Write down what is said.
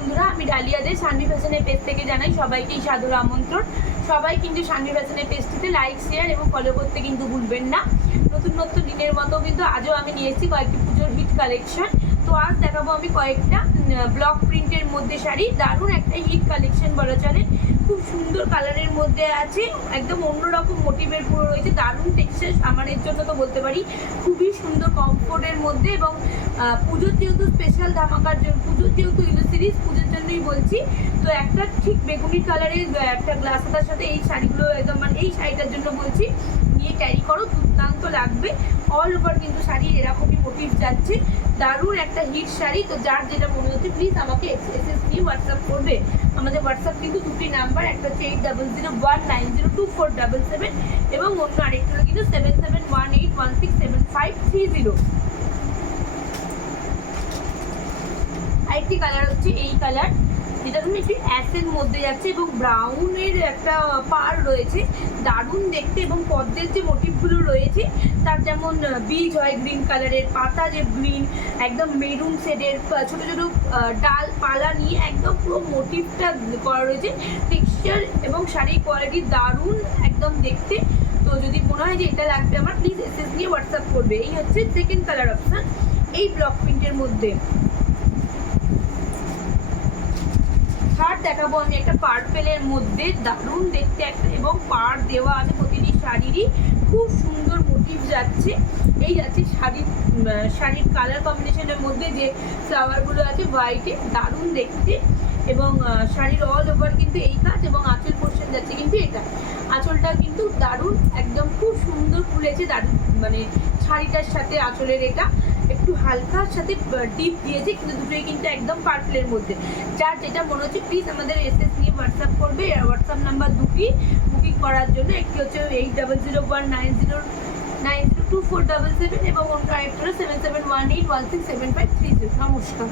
বন্ধুরা, আমি ডালিয়া দে শানভি ফ্যাশনের পেজ থেকে জানাই সবাইকে সাদর আমন্ত্রণ। সবাই কিন্তু শানভি ফ্যাশনের পেজটিতে লাইক, শেয়ার এবং ফলো করতে কিন্তু ভুলবেন না। নতুন নতুন দিনের মতো কিন্তু আজও আমি নিয়ে এসেছি কয়েকটি পুজোর হিট কালেকশন। তো আজ দেখাবো আমি কয়েকটা ব্লক প্রিন্টের মধ্যে শাড়ি। দারুণ একটা হিট কালেকশন বলা চলে। খুব সুন্দর কালারের মধ্যে আছে, একদম অন্যরকম মোটিভের পুরো রয়েছে। দারুণ টেক্সচার, আমাদের জন্য তো বলতে পারি খুবই সুন্দর কমফোর্টের মধ্যে। এবং পুজোর যেহেতু স্পেশাল ধামাকার জন্য, পুজোর যেহেতু ইলো সিরিজ, পুজোর জন্যই বলছি। তো একটা ঠিক বেগুনি কালারের একটা গ্লাস হাতার সাথে এই শাড়িগুলো একদম, মানে এই শাড়িটার জন্য বলছি, নিয়ে ক্যারি করো, দুর্দান্ত লাগবে। অল ওভার কিন্তু শাড়ি এরকমই মোটিভ যাচ্ছে। দারুণ একটা হিট শাড়ি। তো যার যেটা মনে হচ্ছে প্লিজ আমাকে এসএস নিয়ে হোয়াটসঅ্যাপ করবে। আমাদের হোয়াটসঅ্যাপ কিন্তু দুটি নাম্বার, একটা হচ্ছে 8001902477 এবং অন্য আরেকটা হলো কিন্তু 7718167530। আরেকটি কালার হচ্ছে এই কালার, যেটা তুমি একটু অ্যাশের মধ্যে যাচ্ছে এবং ব্রাউনের একটা পার রয়েছে। দারুণ দেখতে, এবং পদ্মের যে মোটিভগুলো রয়েছে তার যেমন বীজ হয় গ্রিন কালারের, পাতা যে গ্রিন, একদম মেরুন শেডের ছোটো ছোটো ডাল পালা নিয়ে একদম পুরো মোটিভটা করা রয়েছে। টেক্সচার এবং শাড়ির কোয়ালিটি দারুণ একদম দেখতে। তো যদি মনে হয় যে এটা লাগবে আমার, প্লিজ এসএস নিয়ে হোয়াটসঅ্যাপ করবে। এই হচ্ছে সেকেন্ড কালার অপশান এই ব্লক প্রিন্টের মধ্যে। থার্ড দেখাবো আমি একটা পার্পেলের মধ্যে, দারুণ দেখতে একটা, এবং পার দেওয়া আছে প্রতিটি শাড়িরই। খুব সুন্দর মোটিভ যাচ্ছে। এই যাচ্ছে শাড়ির কালার কম্বিনেশনের মধ্যে যে ফ্লাওয়ারগুলো আছে হোয়াইটে, দারুণ দেখতে। এবং শাড়ির অল ওভার কিন্তু এই কাজ, এবং আঁচল পোর্শন যাচ্ছে কিন্তু এটা। আঁচলটা কিন্তু দারুণ একদম খুব সুন্দর খুলেছে, দারুণ মানে শাড়িটার সাথে আঁচলের এটা একটু হালকার সাথে ডিপ দিয়েছে, কিন্তু দুটোই কিন্তু একদম পার্পলের মধ্যে। যার যেটা মনে হচ্ছে প্লিজ আমাদের এসএস নিয়ে হোয়াটসঅ্যাপ করবে। আর হোয়াটসঅ্যাপ নাম্বার দুটি বুকিং করার জন্য, একটি হচ্ছে 8001902477 এবং অন্য আরেকটা হলো 7718167530। নমস্কার।